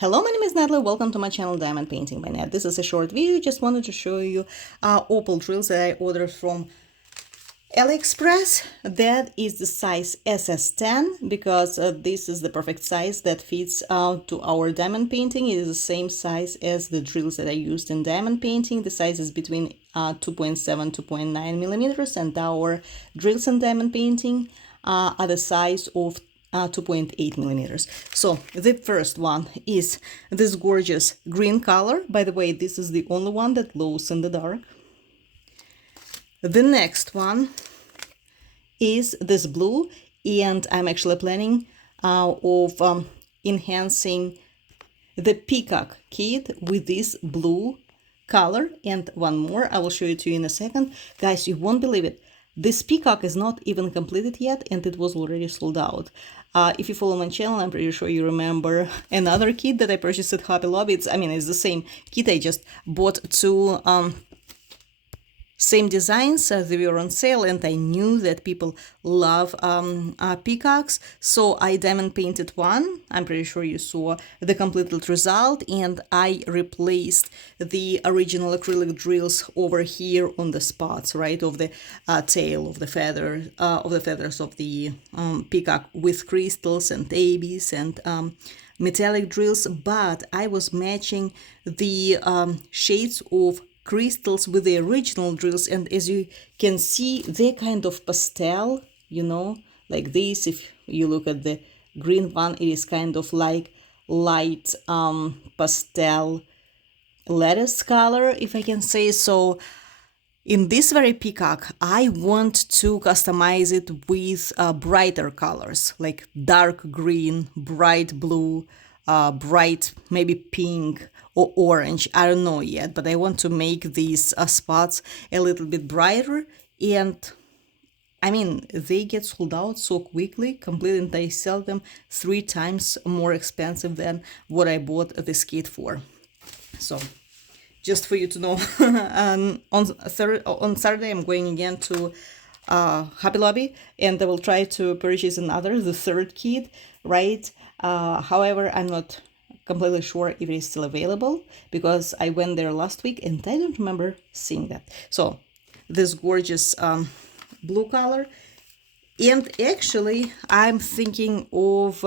Hello, my name is Natalie. Welcome to my channel Diamond Painting by Nat. This is a short video. Just wanted to show you Opal drills that I ordered from AliExpress. That is the size SS10 because this is the perfect size that fits to our diamond painting. It is the same size as the drills that I used in diamond painting. The size is between 2.7 2.9 millimeters, and our drills in diamond painting are the size of 2.8 millimeters. So the first one is this gorgeous green color. By the way, this is the only one that glows in the dark. The next one is this blue, and I'm actually planning of enhancing the peacock kit with this blue color. And one more, I will show it to you in a second. Guys, you won't believe it. This peacock is not even completed yet, and it was already sold out. If you follow my channel, I'm pretty sure you remember another kit that I purchased at Hobby Lobby. It's the same kit. I just bought two same designs. They were on sale, and I knew that people love peacocks, so I diamond painted one. I'm pretty sure you saw the completed result, and I replaced the original acrylic drills over here on the spots, right, of the tail of the feathers of the peacock with crystals and tabbies and metallic drills. But I was matching the shades of crystals with the original drills, and as you can see, they're kind of pastel, like this. If you look at the green one, it is kind of like light pastel lettuce color, if I can say so. In this very peacock, I want to customize it with brighter colors, like dark green, bright blue, bright maybe pink or orange. I don't know yet, but I want to make these spots a little bit brighter. And I mean, they get sold out so quickly, completely, and I sell them 3 times more expensive than what I bought this kit for. So just for you to know, on Saturday I'm going again to Hobby Lobby, and I will try to purchase the third kit, right? However, I'm not completely sure if it is still available because I went there last week and I don't remember seeing that. So this gorgeous blue color, and actually I'm thinking of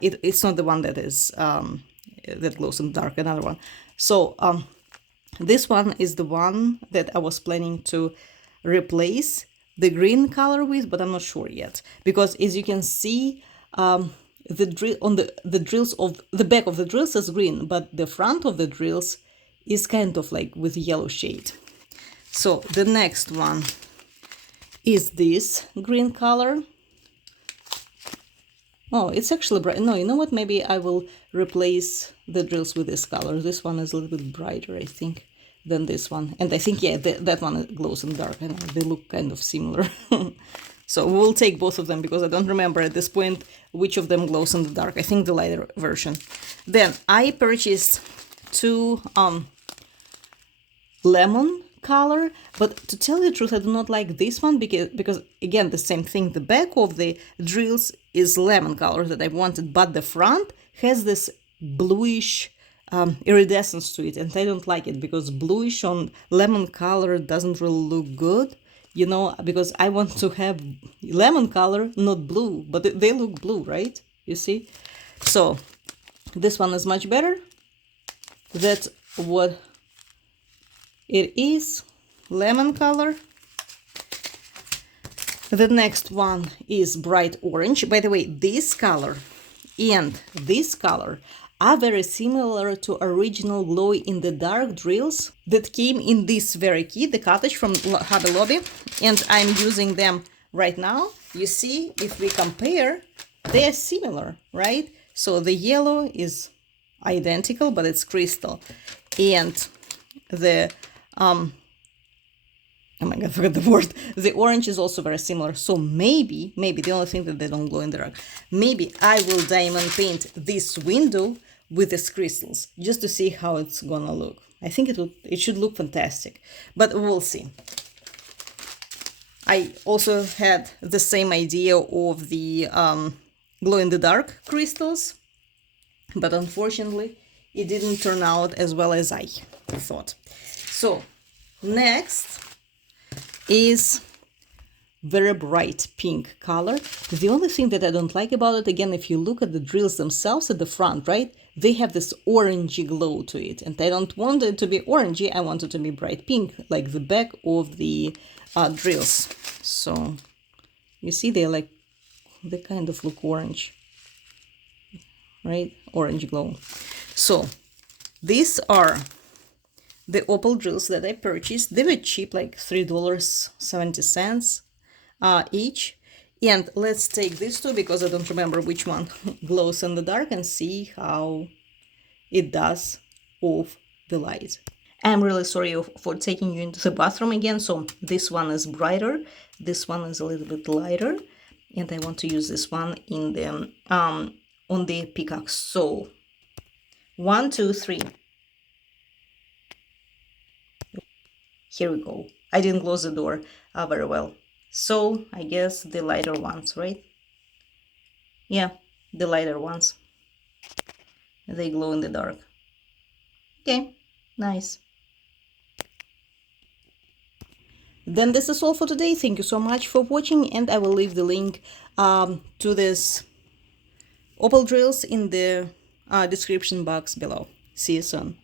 it's not the one that is that glows in the dark, another one. So this one is the one that I was planning to replace the green color with, but I'm not sure yet because, as you can see, the drill on the drills of the back of the drills is green, but the front of the drills is kind of like with yellow shade. So the next one is this green color. Oh, it's actually bright. No, you know what? Maybe I will replace the drills with this color. This one is a little bit brighter, I think, than this one. And I think, yeah, that one glows in the dark. I know, they look kind of similar. So we'll take both of them because I don't remember at this point which of them glows in the dark. I think the lighter version. Then I purchased 2 lemon color, but to tell you the truth, I do not like this one because again, the same thing. The back of the drills is lemon color that I wanted, but the front has this bluish iridescence to it, and I don't like it because bluish on lemon color doesn't really look good, because I want to have lemon color, not blue, but they look blue, right? You see? So this one is much better. That's what it is, lemon color. The next one is bright orange. By the way, this color and this color are very similar to original glow in the dark drills that came in this very kit, the cottage from Hobby Lobby, and I'm using them right now. You see, if we compare, they are similar, right? So the yellow is identical, but it's crystal, and the oh my god, I forgot the word. The orange is also very similar. So maybe the only thing that they don't glow in the dark. Maybe I will diamond paint this window with these crystals just to see how it's gonna look. I think it should look fantastic, but we'll see. I also had the same idea of the glow in the dark crystals. but unfortunately it didn't turn out as well as I thought. So next is very bright pink color. The only thing that I don't like about it, again, if you look at the drills themselves at the front, right, they have this orangey glow to it, and I don't want it to be orangey. I want it to be bright pink, like the back of the drills. So you see, they kind of look orange, right? Orange glow. So these are the Opal drills that I purchased. They were cheap, like $3.70 each. And let's take these two, because I don't remember which one glows in the dark, and see how it does off the light. I'm really sorry for taking you into the bathroom again. So this one is brighter, this one is a little bit lighter, and I want to use this one in the on the peacock. So 1, 2, 3. Here we go. I didn't close the door very well. So I guess the lighter ones, right? Yeah, the lighter ones. They glow in the dark. Okay, nice. Then this is all for today. Thank you so much for watching, and I will leave the link to this Opal drills in the description box below. See you soon.